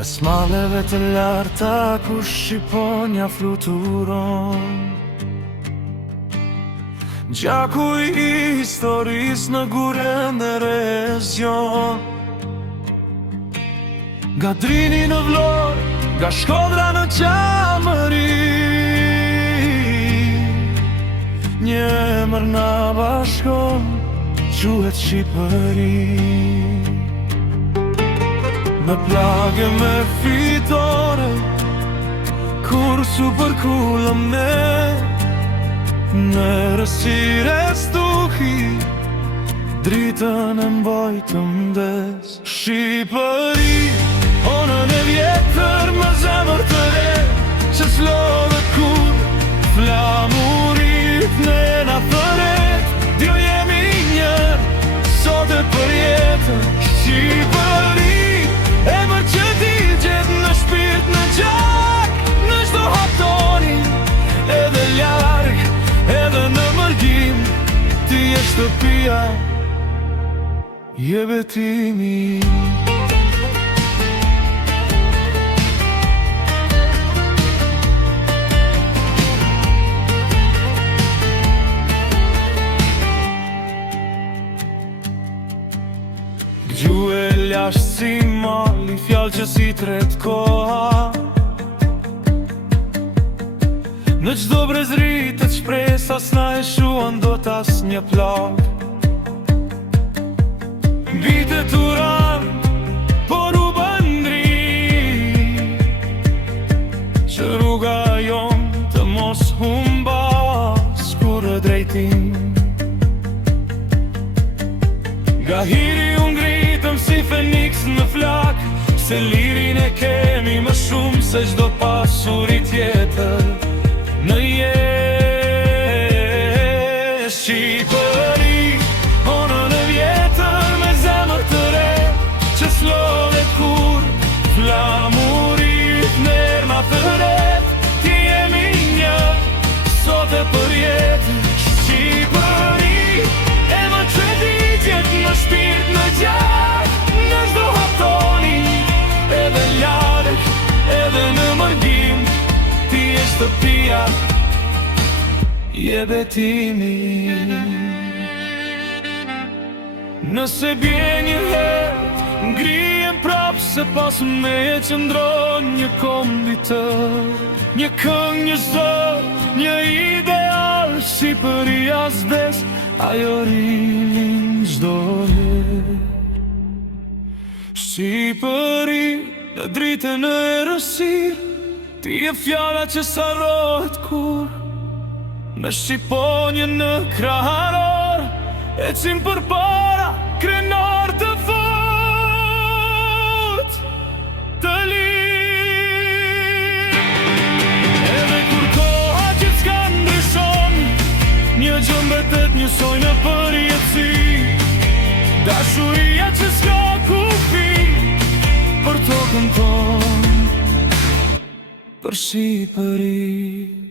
Mes maleve të larta ku Shqiponja fluturon, gjaku I historis në gurën e rezion. Nga Drini në Vlorë, nga Shkodra në Qamëri, një emër na bashkon, quhet Shqipëri. Me plagë me fitore, kur su përkullëm ne, në rësire stuhi, dritën e mbajtëm des. Shqipëri, onën e vjetër më zemër të re, që s'lodhe kur flamurit ne na thëret. Dio jemi një, sot e për jetën. Shqipëri, emër që ti gjetë në shpirt në gjak, në çdo hatoni, edhe larg, edhe në mërgjim. Ti je shtëpia, je betimi. Gjue lasht si mali, fjallë që si tret koha. Në qdo brezri të shpresa s'na e shuan do t'as një plak. Bite turan, por u bëndri, që rruga jon të mos humbas kur e drejtim. Nga hiri si Feniks në flak, se lirin e kemi më shumë se çdo pasuri tjetër në jetë. Shqipëri, onën e vjetër me zemër të re, që s'lodhe kur flamurit ner ma thëret. Ti jemi një, sot e për jetë. Shqipëri, emër që ti gjetë në shpirt në gjak, në çdo hatoni, edhe larg, edhe në mërgjim. Ti je shtëpia, je betimi. Nëse bje një herë, ngrihem prap se pas me e qëndron një kombitër, një këngë, një zë, një ideal. Shqipëria s'des, ajo rilin çdo herë. Shqipëri, në dritën e errësirë, ti je fjalla që s'harrohet kur. Me Shqiponjën në krahëror, ecim përpara, krenar të fort, të lirë. Edhe kur koha që s'ka ndryshon, një gjë mbetet njësoj në përjetësi. Dashuria që s'ka kufi për tokën tonë, për Shqipëri.